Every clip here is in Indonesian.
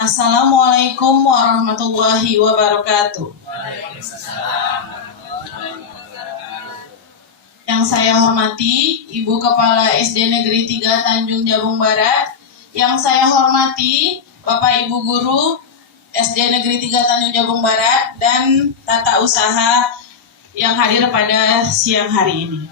Assalamualaikum warahmatullahi wabarakatuh. Yang saya hormati Ibu Kepala SD Negeri 3 Tanjung Jabung Barat. Yang saya hormati Bapak Ibu Guru SD Negeri 3 Tanjung Jabung Barat dan tata usaha yang hadir pada siang hari ini.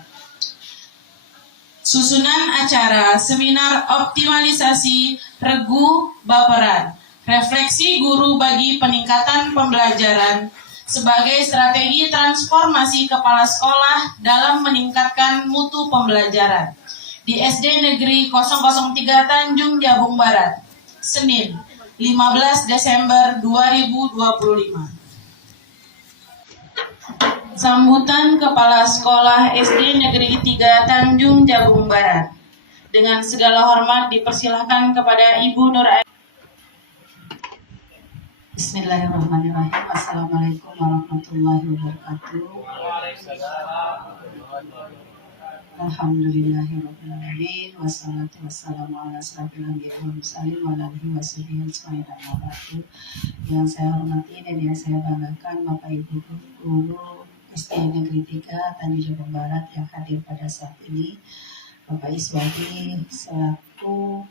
Susunan acara seminar optimalisasi regu baperan, refleksi guru bagi peningkatan pembelajaran sebagai strategi transformasi kepala sekolah dalam meningkatkan mutu pembelajaran di SD Negeri 003 Tanjung Jabung Barat, Senin 15 Desember 2025. Sambutan Kepala Sekolah SD Negeri 3 Tanjung Jabung Barat. Dengan segala hormat dipersilahkan kepada Ibu Nur Aini. Bismillahirrahmanirrahim. Assalamualaikum warahmatullahi wabarakatuh. Alhamdulillahirrahmanirrahim. Wassalatu wassalamu ala asrofil anbiya'i wal mursalin wa ala alihi washabihi ajmain. Yang saya hormati dan yang saya banggakan Bapak Ibu Guru SD Negeri 3 Tanjung Jabung Barat yang hadir pada saat ini, Bapak Iswadi selaku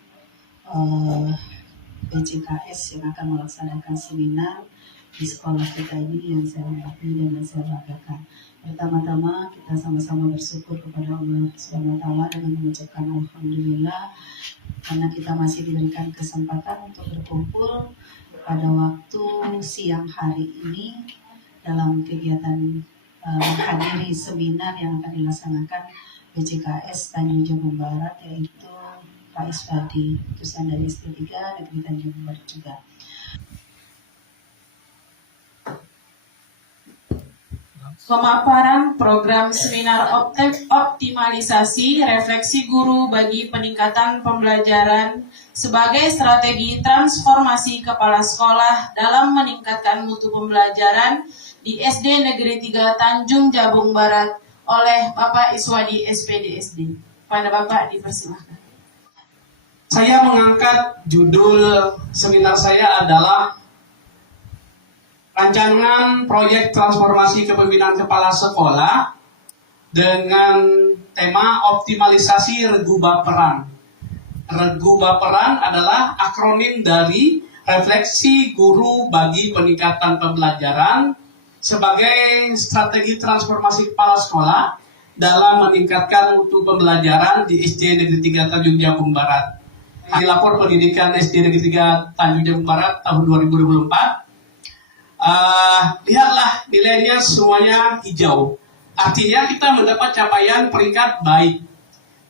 BCKS yang akan melaksanakan seminar di sekolah kita ini yang saya hormati dan yang saya banggakan. Pertama-tama kita sama-sama bersyukur kepada Allah Subhanahu wa Ta'ala dengan mengucapkan alhamdulillah karena kita masih diberikan kesempatan untuk berkumpul pada waktu siang hari ini dalam kegiatan menghadiri seminar yang akan dilaksanakan BCKS Tanjung Jabung Barat, yaitu Pak Iswadi, utusan dari SD 3 Negeri Tanjung Jabung Barat juga. Pemaparan program seminar optimalisasi refleksi guru bagi peningkatan pembelajaran sebagai strategi transformasi kepala sekolah dalam meningkatkan mutu pembelajaran di SD Negeri 3 Tanjung Jabung Barat oleh Bapak Iswadi SPD. Pada Bapak dipersilahkan. Saya mengangkat judul seminar saya adalah Rancangan Proyek Transformasi Kepemimpinan Kepala Sekolah dengan tema optimalisasi regu baperan. Regu baperan adalah akronim dari refleksi guru bagi peningkatan pembelajaran sebagai strategi transformasi kepala sekolah dalam meningkatkan mutu pembelajaran di SD Negeri 3 Tanjung Jabung Barat. Lapor pendidikan SD Negeri 3 Tanjung Jabung Barat tahun 2024. Lihatlah nilainya semuanya hijau. Artinya kita mendapat capaian peringkat baik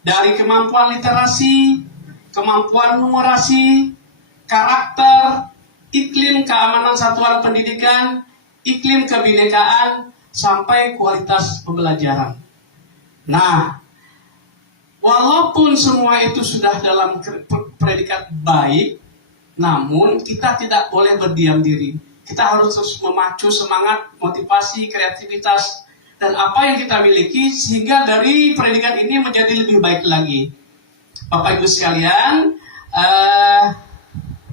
dari kemampuan literasi, kemampuan numerasi, karakter, iklim keamanan satuan pendidikan, iklim kebinekaan, sampai kualitas pembelajaran. Nah, walaupun semua itu sudah dalam predikat baik, namun kita tidak boleh berdiam diri. Kita harus terus memacu semangat, motivasi, kreativitas, dan apa yang kita miliki sehingga dari predikat ini menjadi lebih baik lagi. Bapak Ibu sekalian,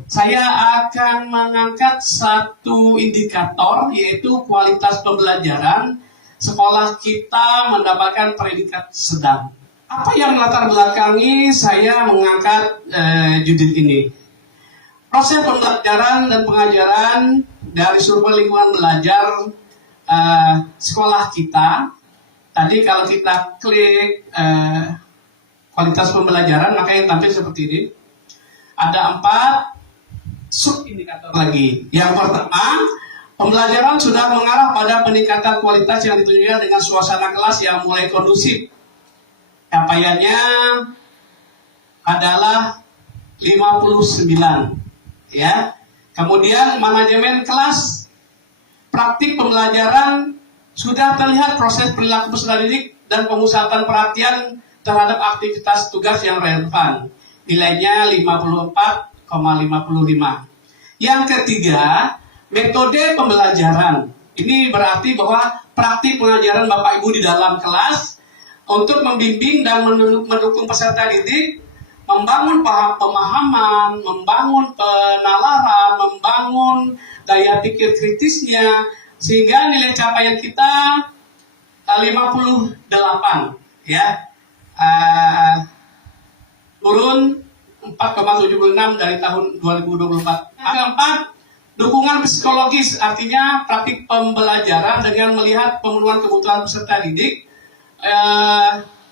saya akan mengangkat satu indikator, yaitu kualitas pembelajaran sekolah kita mendapatkan predikat sedang. Apa yang melatar belakangi saya mengangkat judul ini? Proses pembelajaran dan pengajaran dari survei lingkungan belajar sekolah kita. Tadi kalau kita klik kualitas pembelajaran, maka yang tampil seperti ini. Ada 4 sub-indikator lagi. Yang pertama, pembelajaran sudah mengarah pada peningkatan kualitas yang ditunjukkan dengan suasana kelas yang mulai kondusif. Capaiannya adalah 59. Ya. Kemudian manajemen kelas, praktik pembelajaran sudah terlihat proses perilaku peserta didik dan pemusatan perhatian terhadap aktivitas tugas yang relevan. Nilainya 54,55. Yang ketiga, metode pembelajaran. Ini berarti bahwa praktik pengajaran Bapak Ibu di dalam kelas untuk membimbing dan mendukung peserta didik, membangun pemahaman, membangun penalaran, daya pikir kritisnya, sehingga nilai capaian kita 58 ya, turun 4,76 dari tahun 2024. Keempat, dukungan psikologis, artinya praktik pembelajaran dengan melihat pemenuhan kebutuhan peserta didik,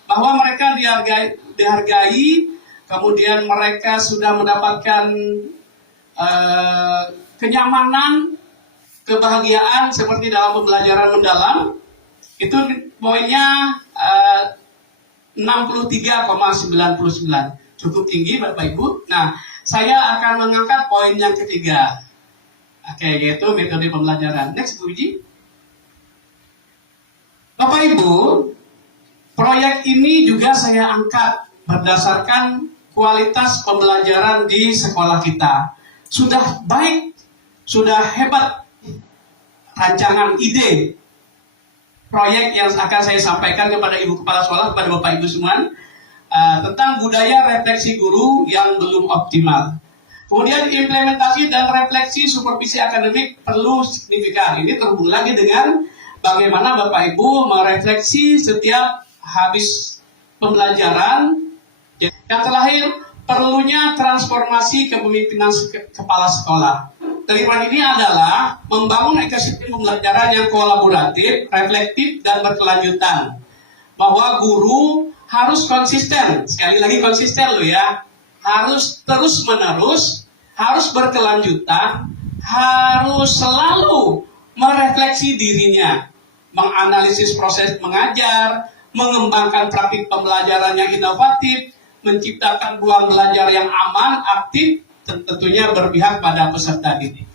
bahwa mereka dihargai, kemudian mereka sudah mendapatkan kenyamanan, kebahagiaan seperti dalam pembelajaran mendalam. Itu poinnya 63,99, cukup tinggi Bapak Ibu. Nah, saya akan mengangkat poin yang ketiga, yaitu metode pembelajaran. Next, Bu Wiji. Bapak Ibu, proyek ini juga saya angkat berdasarkan kualitas pembelajaran di sekolah kita. Sudah baik, sudah hebat rancangan ide proyek yang akan saya sampaikan kepada Ibu Kepala Sekolah, kepada Bapak Ibu semua, tentang budaya refleksi guru yang belum optimal. Kemudian implementasi dan refleksi supervisi akademik perlu signifikan. Ini terhubung lagi dengan bagaimana Bapak Ibu merefleksi setiap habis pembelajaran. Yang terakhir, perlunya transformasi kepemimpinan kepala sekolah. Kelima ini adalah membangun ekosistem pembelajaran yang kolaboratif, reflektif, dan berkelanjutan. Bahwa guru harus konsisten, sekali lagi konsisten loh ya, harus terus-menerus, harus berkelanjutan, harus selalu merefleksi dirinya, menganalisis proses mengajar, mengembangkan praktik pembelajaran yang inovatif, menciptakan ruang belajar yang aman, aktif, tentunya berpihak pada peserta didik.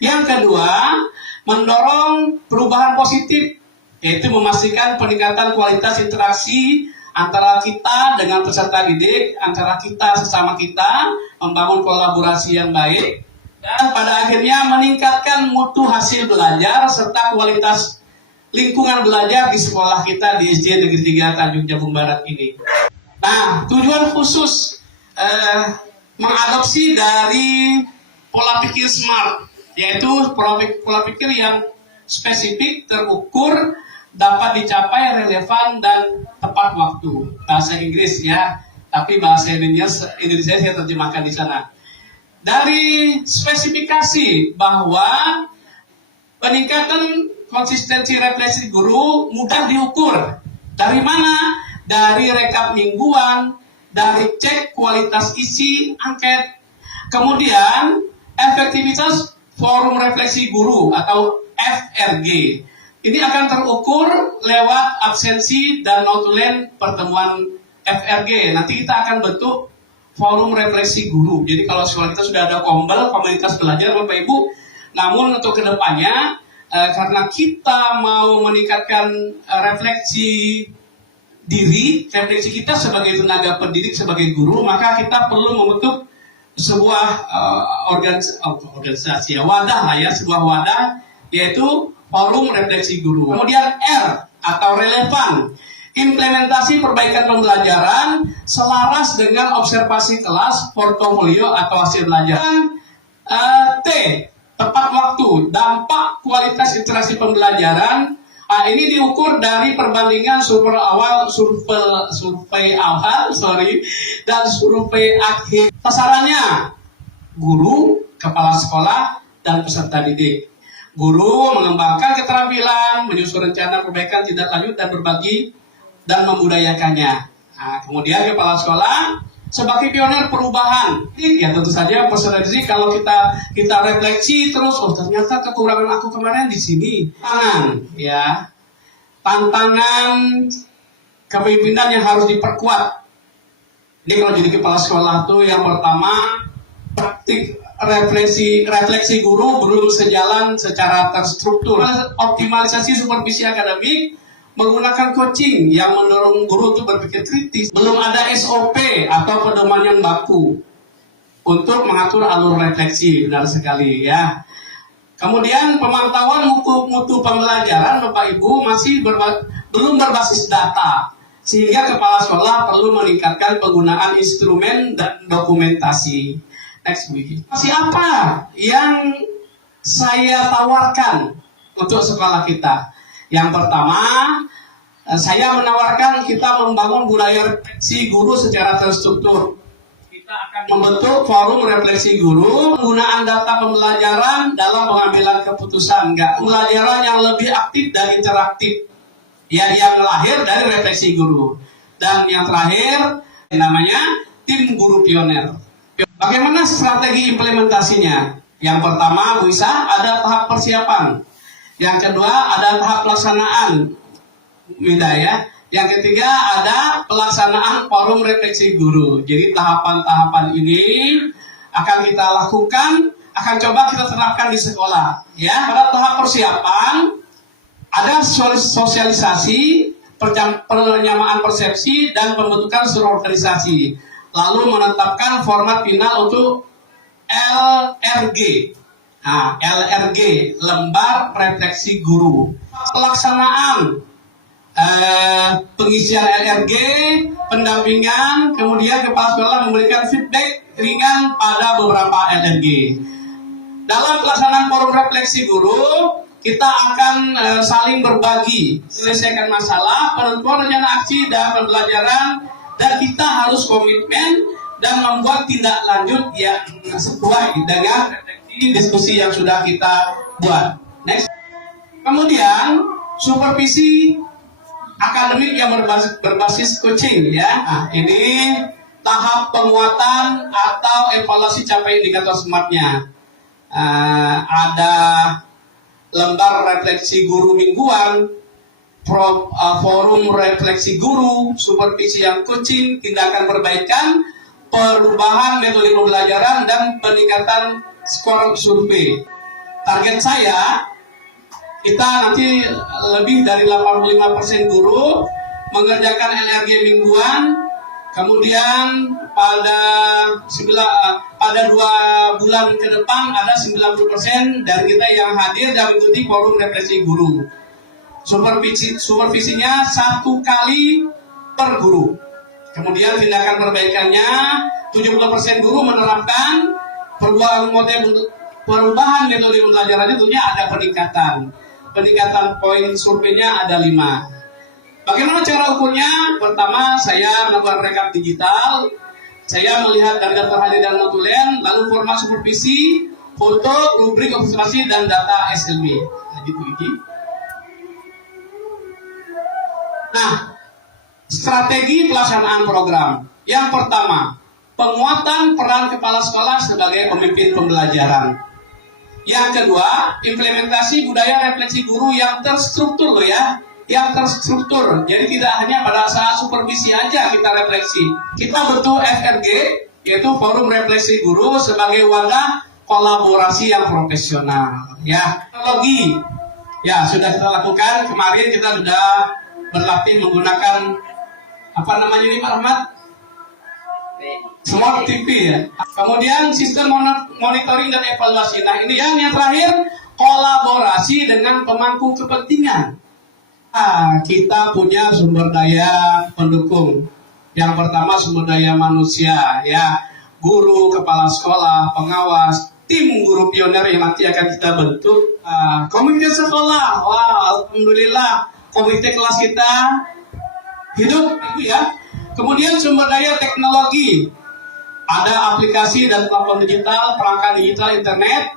Yang kedua, mendorong perubahan positif, yaitu memastikan peningkatan kualitas interaksi antara kita dengan peserta didik, antara kita sesama kita, membangun kolaborasi yang baik, dan pada akhirnya meningkatkan mutu hasil belajar serta kualitas lingkungan belajar di sekolah kita di SD Negeri 3 Tanjung Jabung Barat ini. Nah, tujuan khusus mengadopsi dari pola pikir SMART, yaitu pola pikir yang spesifik, terukur, dapat dicapai, relevan, dan tepat waktu. Bahasa Inggris ya, tapi bahasa Indonesia saya terjemahkan di sana. Dari spesifikasi bahwa peningkatan konsistensi refleksi guru mudah diukur. Dari mana? Dari rekap mingguan, dari cek kualitas isi angket, kemudian efektivitas forum refleksi guru atau FRG. Ini akan terukur lewat absensi dan notulen pertemuan FRG. Nanti kita akan bentuk forum refleksi guru. Jadi kalau sekolah kita sudah ada komunitas belajar Bapak Ibu, namun untuk kedepannya karena kita mau meningkatkan refleksi diri, refleksi kita sebagai tenaga pendidik, sebagai guru, maka kita perlu membentuk sebuah organisasi, wadah lah ya, sebuah wadah, yaitu forum refleksi guru. Kemudian R atau relevan, implementasi perbaikan pembelajaran selaras dengan observasi kelas, portofolio atau hasil belajar. T, tepat waktu, dampak kualitas interaksi pembelajaran. Ini diukur dari perbandingan survei awal, dan survei akhir. Sasarannya, guru, kepala sekolah, dan peserta didik. Guru mengembangkan keterampilan, menyusun rencana perbaikan tindak lanjut dan berbagi dan membudayakannya. Nah, kemudian kepala sekolah sebagai pionir perubahan. Ya tentu saja peserta didik kalau kita refleksi terus, oh ternyata kekurangan aku kemarin di sini. Tantangan kepemimpinan yang harus diperkuat. Ini kalau jadi kepala sekolah tuh yang pertama, praktik refleksi guru belum sejalan secara terstruktur. Optimalisasi supervisi akademik menggunakan coaching yang mendorong guru untuk berpikir kritis. Belum ada SOP atau pedoman yang baku untuk mengatur alur refleksi, benar sekali ya. Kemudian pemantauan mutu pembelajaran Bapak Ibu masih belum berbasis data, sehingga kepala sekolah perlu meningkatkan penggunaan instrumen dan dokumentasi. Next, siapa yang saya tawarkan untuk sekolah kita. Yang pertama, saya menawarkan kita membangun budaya refleksi guru secara terstruktur. Kita akan membentuk forum refleksi guru, penggunaan data pembelajaran dalam pengambilan keputusan, pembelajaran yang lebih aktif dan interaktif, ya, yang lahir dari refleksi guru. Dan yang terakhir namanya tim guru pioner. Bagaimana strategi implementasinya? Yang pertama, Bu Isa, ada tahap persiapan. Yang kedua, ada tahap pelaksanaan. Beda ya. Yang ketiga, ada pelaksanaan forum refleksi guru. Jadi tahapan-tahapan ini akan kita lakukan, akan coba kita terapkan di sekolah. Ya, pada tahap persiapan ada sosialisasi, penyamaan persepsi, dan pembentukan struktur organisasi. Lalu menetapkan format final untuk LRG. Nah, LRG, lembar refleksi guru. Pelaksanaan pengisian LRG, pendampingan, kemudian kepala sekolah memberikan feedback ringan pada beberapa LRG. Dalam pelaksanaan forum refleksi guru, kita akan saling berbagi, selesaikan masalah, penentuan rencana aksi dan pembelajaran, dan kita harus komitmen dan membuat tindak lanjut yang sesuai dengan diskusi yang sudah kita buat. Next. Kemudian supervisi akademik yang berbasis coaching, ya. Nah, ini tahap penguatan atau evaluasi capaian indikator SMART-nya. Ada lembar refleksi guru mingguan, forum refleksi guru, supervisi yang coaching, tindakan perbaikan, perubahan metode pembelajaran, dan peningkatan skor survei. Target saya, kita nanti lebih dari 85% guru mengerjakan LRG mingguan, kemudian pada 2 bulan ke depan ada 90% dari kita yang hadir dan mengikuti forum refleksi guru. Supervisinya 1 kali per guru. Kemudian tindakan perbaikannya 70% guru menerapkan perubahan metode pembelajarannya, tentunya ada peningkatan. Peningkatan poin surveinya ada 5. Bagaimana cara ukurnya? Pertama, saya melakukan rekap digital, saya melihat dari daftar hadir dan notulen, lalu format supervisi, foto, rubrik observasi, dan data SLB. Nah, gitu ini. Nah, strategi pelaksanaan program. Yang pertama, penguatan peran kepala sekolah sebagai pemimpin pembelajaran. Yang kedua, implementasi budaya refleksi guru yang terstruktur loh ya, yang terstruktur. Jadi tidak hanya pada saat supervisi aja kita refleksi. Kita bentuk FRG, yaitu Forum Refleksi Guru, sebagai wadah kolaborasi yang profesional. Ya, teknologi, ya sudah kita lakukan. Kemarin kita sudah berlatih menggunakan apa namanya ini Pak Ahmad? Smart TV ya. Kemudian sistem monitoring dan evaluasi. Nah ini yang terakhir, kolaborasi dengan pemangku kepentingan. Kita punya sumber daya pendukung. Yang pertama sumber daya manusia, ya, guru, kepala sekolah, pengawas, tim guru pioner yang nanti akan kita bentuk. Komite sekolah, wah, alhamdulillah, komite kelas kita hidup, ya. Kemudian sumber daya teknologi, ada aplikasi dan platform digital, perangkat digital, internet.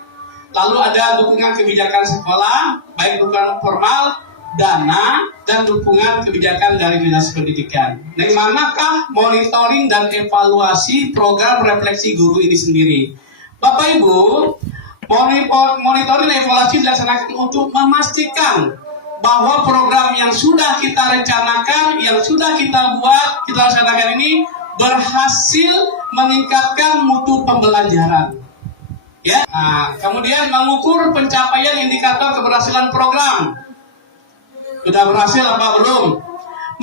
Lalu ada dukungan kebijakan sekolah, baik dukungan formal, dana, dan dukungan kebijakan dari dinas pendidikan. Nah, manakah monitoring dan evaluasi program refleksi guru ini sendiri? Bapak Ibu, monitoring dan evaluasi dilaksanakan untuk memastikan bahwa program yang sudah kita rencanakan, yang sudah kita buat, kita laksanakan ini berhasil meningkatkan mutu pembelajaran. Ya. Nah, kemudian mengukur pencapaian indikator keberhasilan program. Sudah berhasil apa belum?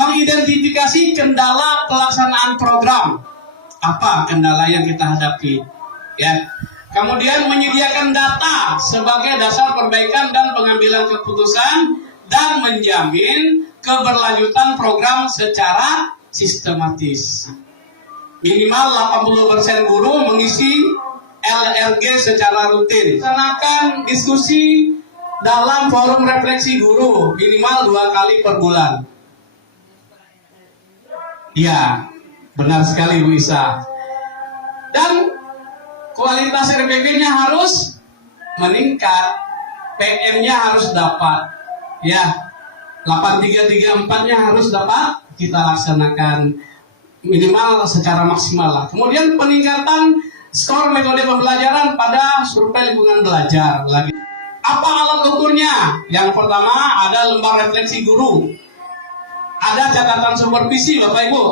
Mengidentifikasi kendala pelaksanaan program. Apa kendala yang kita hadapi? Ya. Kemudian menyediakan data sebagai dasar perbaikan dan pengambilan keputusan, dan menjamin keberlanjutan program secara sistematis. Minimal 80% guru mengisi LRG secara rutin. Laksanakan diskusi dalam forum refleksi guru minimal 2 kali per bulan. Ya, benar sekali Bu Isa. Dan kualitas RPP-nya harus meningkat, PM-nya harus dapat. Ya, 8334-nya harus dapat kita laksanakan minimal secara maksimal lah. Kemudian peningkatan skor metode pembelajaran pada survei lingkungan belajar lagi. Apa alat ukurnya? Yang pertama ada lembar refleksi guru, ada catatan supervisi Bapak Ibu.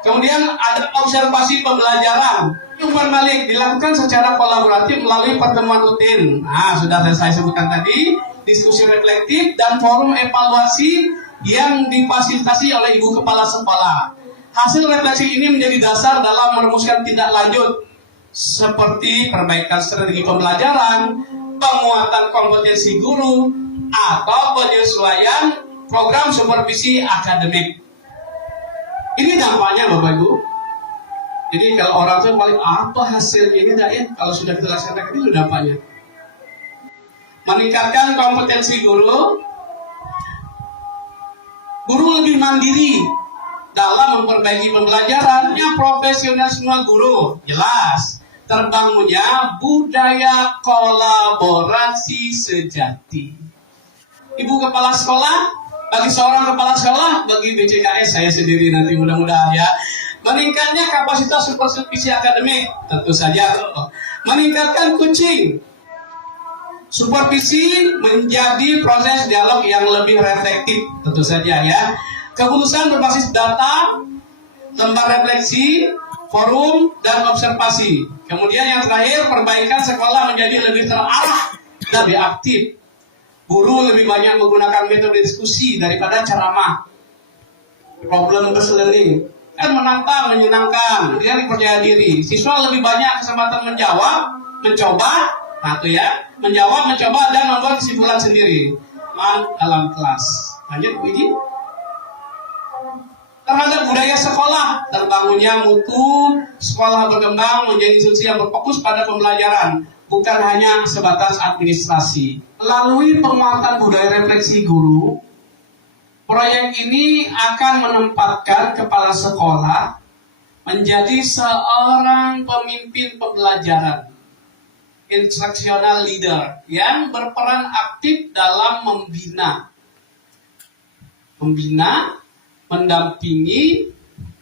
Kemudian ada observasi pembelajaran. Umpan balik dilakukan secara kolaboratif melalui pertemuan rutin. Nah, sudah saya sebutkan tadi, diskusi reflektif dan forum evaluasi yang difasilitasi oleh Ibu Kepala Sekolah. Hasil refleksi ini menjadi dasar dalam merumuskan tindak lanjut seperti perbaikan strategi pembelajaran, penguatan kompetensi guru, atau penyesuaian program supervisi akademik. Ini dampaknya Bapak Ibu. Jadi kalau orang tua paling apa hasilnya ini ya, kalau sudah kita laksanakan itu dampaknya. Meningkatkan kompetensi guru. Guru lebih mandiri dalam memperbaiki pembelajarannya, profesionalisme guru jelas. Terbangunnya budaya kolaborasi sejati. Ibu Kepala Sekolah, bagi seorang Kepala Sekolah, bagi BCKS saya sendiri nanti mudah-mudahan ya, meningkatnya kapasitas supervisi akademik, tentu saja. Meningkatkan coaching, supervisi menjadi proses dialog yang lebih reflektif, tentu saja ya. Keputusan berbasis data, lembar refleksi, forum, dan observasi. Kemudian yang terakhir, perbaikan sekolah menjadi lebih terarah dan lebih aktif. Guru lebih banyak menggunakan metode diskusi daripada ceramah. Problem based learning kan menantang, menyenangkan, dia percaya diri. Siswa lebih banyak kesempatan menjawab, mencoba, nah itu ya, menjawab, mencoba, dan membuat kesimpulan sendiri dalam kelas. Lanjut Bu Iji. Terhadap budaya sekolah, terbangunnya mutu sekolah berkembang menjadi institusi yang berfokus pada pembelajaran, bukan hanya sebatas administrasi. Melalui penguatan budaya refleksi guru, proyek ini akan menempatkan kepala sekolah menjadi seorang pemimpin pembelajaran, instructional leader, yang berperan aktif dalam membina, mendampingi,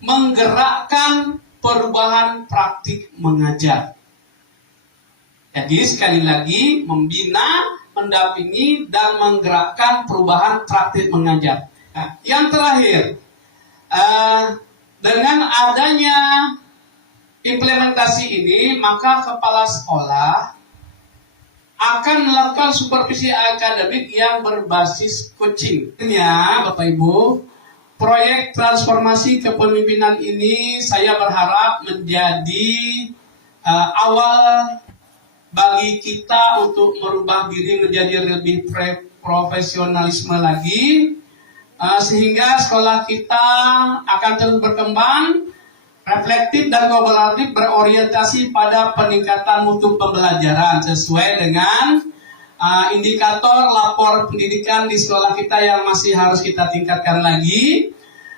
menggerakkan perubahan praktik mengajar. Jadi sekali lagi, membina, mendampingi, dan menggerakkan perubahan praktik mengajar. Nah, yang terakhir, dengan adanya implementasi ini, maka kepala sekolah akan melakukan supervisi akademik yang berbasis coaching. Ya, Bapak Ibu, proyek transformasi kepemimpinan ini saya berharap menjadi awal bagi kita untuk merubah diri menjadi lebih profesionalisme lagi, sehingga sekolah kita akan terus berkembang, reflektif dan kolaboratif, berorientasi pada peningkatan mutu pembelajaran sesuai dengan indikator lapor pendidikan di sekolah kita yang masih harus kita tingkatkan lagi.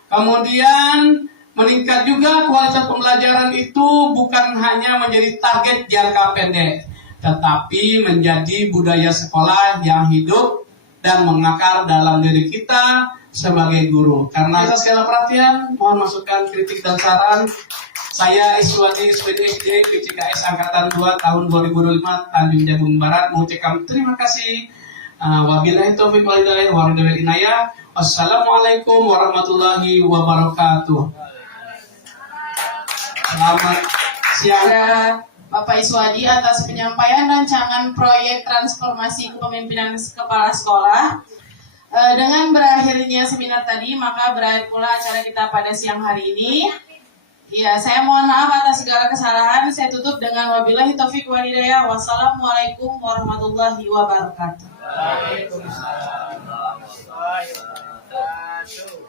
Kemudian meningkat juga kualitas pembelajaran itu bukan hanya menjadi target jangka pendek, tetapi menjadi budaya sekolah yang hidup dan mengakar dalam diri kita sebagai guru. Karena atas segala perhatian, mohon masukan, kritik, dan saran. Saya Iswadi SPD BCKS Angkatan 2 tahun 2025 Tanjung Jabung Barat mengucapkan terima kasih. Wabillahi taufiq wal hidayah wa ridwan inayah. Wassalamualaikum warahmatullahi wabarakatuh. Selamat siang. Bapak Iswadi atas penyampaian rancangan proyek transformasi kepemimpinan kepala sekolah. Dengan berakhirnya seminar tadi, maka berakhir pula acara kita pada siang hari ini. Ya, saya mohon maaf atas segala kesalahan. Saya tutup dengan wabillahi taufiq wal hidayah. Wassalamualaikum warahmatullahi wabarakatuh. Waalaikumsalam warahmatullahi wabarakatuh.